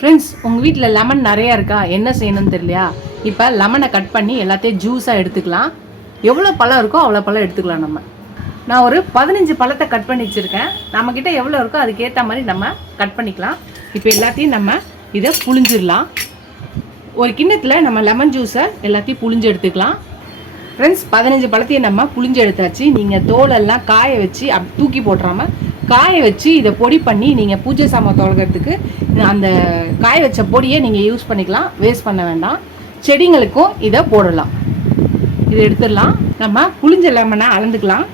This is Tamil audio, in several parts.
ஃப்ரெண்ட்ஸ், உங்கள் வீட்டில் லெமன் நிறையா இருக்கா? என்ன செய்யணும்னு தெரியலையா? இப்போ லெமனை கட் பண்ணி எல்லாத்தையும் ஜூஸாக எடுத்துக்கலாம். எவ்வளோ பழம் இருக்கோ அவ்வளோ பழம் எடுத்துக்கலாம். நான் ஒரு 15 பழத்தை கட் பண்ணி வச்சுருக்கேன். நம்மக்கிட்ட எவ்வளோ இருக்கோ அதுக்கேற்ற மாதிரி நம்ம கட் பண்ணிக்கலாம். இப்போ எல்லாத்தையும் நம்ம இதை புழிஞ்சிடலாம். ஒரு கிண்ணத்தில் நம்ம லெமன் ஜூஸை எல்லாத்தையும் புழிஞ்சு எடுத்துக்கலாம். ஃப்ரெண்ட்ஸ், 15 பழத்தையும் நம்ம புழிஞ்சு எடுத்தாச்சு. நீங்கள் தோலெல்லாம் காய வச்சு தூக்கி போட்டுறாமல் காய வச்சு இதை பொடி பண்ணி நீங்கள் பூஜை சாமான் தொலைக்கிறதுக்கு அந்த காய வச்ச பொடியை நீங்கள் யூஸ் பண்ணிக்கலாம். வேஸ்ட் பண்ண வேண்டாம். செடிங்களுக்கும் இதை போடலாம். இதை எடுத்துடலாம். நம்ம புளிஞ்ச லெமனை அளந்துக்கலாம்.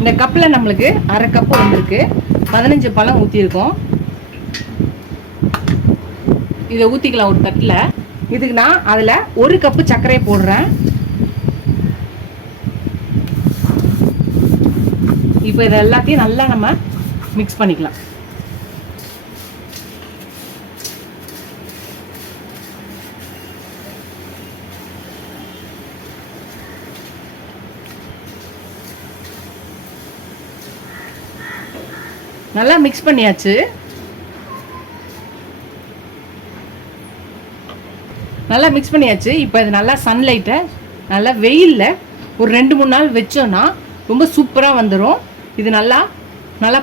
இந்த கப்பில் நம்மளுக்கு அரை கப்பு வந்திருக்கு. 15 பழம் ஊற்றிருக்கோம். இதை ஊற்றிக்கலாம் ஒரு தட்டில். இதுக்கு நான் அதில் 1 கப்பு சர்க்கரையை போடுறேன். இப்போ இதை எல்லாத்தையும் நல்லா நம்ம மிக்ஸ் பண்ணிக்கலாம். நல்லா மிக்ஸ் பண்ணியாச்சு. இப்போ இது நல்லா சன்லைட்டை நல்லா வெயிலில் ஒரு 2-3 நாள் வச்சோன்னா ரொம்ப சூப்பராக வந்துடும். இது நல்லா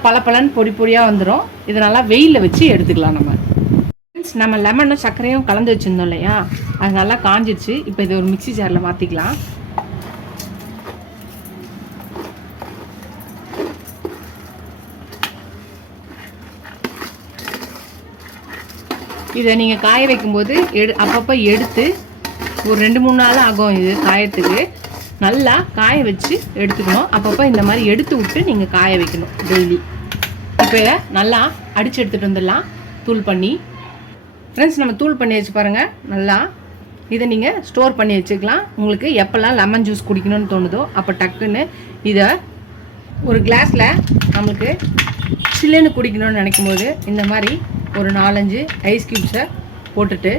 பளபளன்னு பொடி பொடியாக வந்துடும். இது நல்லா வெயிலில் வச்சு எடுத்துக்கலாம். நம்ம லெமனும் சர்க்கரையும் கலந்து வச்சுருந்தோம் இல்லையா, அது நல்லா காஞ்சிடுச்சு. இப்போ இது ஒரு மிக்ஸி ஜாரில் மாற்றிக்கலாம். இதை நீங்கள் காய வைக்கும்போது அப்பப்போ எடுத்து ஒரு 2-3 நாள் ஆகும் இது காயத்துக்கு. நல்லா காய வச்சு எடுத்துக்கணும். அப்பப்போ இந்த மாதிரி எடுத்து விட்டு நீங்கள் காய வைக்கணும் டெய்லி. இப்போ இதை நல்லா அடித்து எடுத்துகிட்டு வந்துடலாம் தூள் பண்ணி. ஃப்ரெண்ட்ஸ், நம்ம தூள் பண்ணி வச்சு பாருங்கள். நல்லா இதை நீங்கள் ஸ்டோர் பண்ணி வச்சுக்கலாம். உங்களுக்கு எப்போல்லாம் லெமன் ஜூஸ் குடிக்கணும்னு தோணுதோ அப்போ டக்குன்னு இதை ஒரு கிளாஸில் நம்மளுக்கு சில்லுன்னு குடிக்கணும்னு நினைக்கும் போது இந்த மாதிரி ஒரு 4-5 ஐஸ் க்யூப்ஸை போட்டுட்டு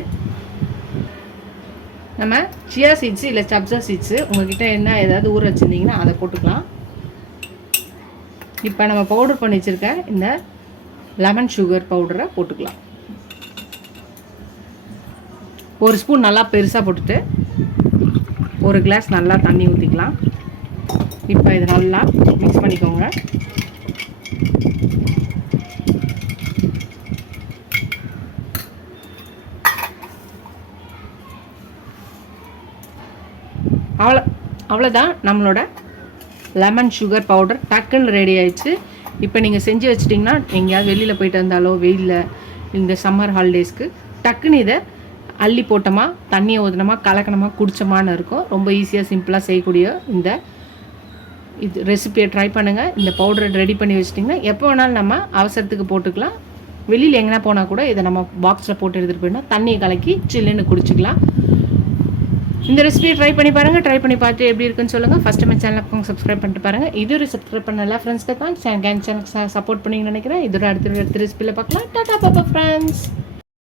நம்ம சியா சீட்ஸு இல்லை சப்ஸா சீட்ஸு உங்கள்கிட்ட என்ன ஏதாவது ஊற வச்சுருந்தீங்கன்னா அதை போட்டுக்கலாம். இப்போ நம்ம பவுடர் பண்ணி வச்சுருக்க இந்த லெமன் சுகர் பவுடரை போட்டுக்கலாம். 1 ஸ்பூன் நல்லா பெருசாக போட்டுட்டு 1 கிளாஸ் நல்லா தண்ணி ஊற்றிக்கலாம். இப்போ இதை நல்லா மிக்ஸ் பண்ணிக்கோங்க. அவ்வளோதான், நம்மளோட லெமன் சுகர் பவுடர் டக்குன்னு ரெடி ஆயிடுச்சு. இப்போ நீங்கள் செஞ்சு வச்சிட்டிங்கன்னா எங்கேயாவது வெளியில் போயிட்டு வந்தாலோ வெயிலில் இந்த சம்மர் ஹாலிடேஸ்க்கு டக்குன்னு இதை அள்ளி போட்டோமா, தண்ணியை ஊற்றினோமா, கலக்கணமாக குடிச்சோமான்னு இருக்கும். ரொம்ப ஈஸியாக சிம்பிளாக செய்யக்கூடிய இந்த ரெசிபியை ட்ரை பண்ணுங்கள். இந்த பவுடரை ரெடி பண்ணி வச்சிட்டிங்கன்னா எப்போ வேணாலும் நம்ம அவசரத்துக்கு போட்டுக்கலாம். வெளியில் எங்கன்னா போனால் கூட இதை நம்ம பாக்ஸில் போட்டு எடுத்துகிட்டு போயிடணும். தண்ணியை கலக்கி சில்லுன்னு குடிச்சிக்கலாம். இந்த ரெசிபியை ட்ரை பண்ணி பாருங்கள். ட்ரை பண்ணி பார்த்து எப்படி இருக்குன்னு சொல்லுங்கள். ஃபஸ்ட்டு நம்ம சேனலுக்கு சப்ஸ்கிரைப் பண்ணிட்டு பாருங்கள். இது ஒரு சப்ஸ்கிரைப் பண்ண எல்லா ஃப்ரெண்ட்ஸ்க்கு தான் சேனலுக்கு சப்போர்ட் பண்ணிங்கன்னு நினைக்கிறேன். இதோட அடுத்த ரெசிபியில் பார்க்கலாம். டாடா பாப்பா ஃப்ரெண்ட்ஸ்.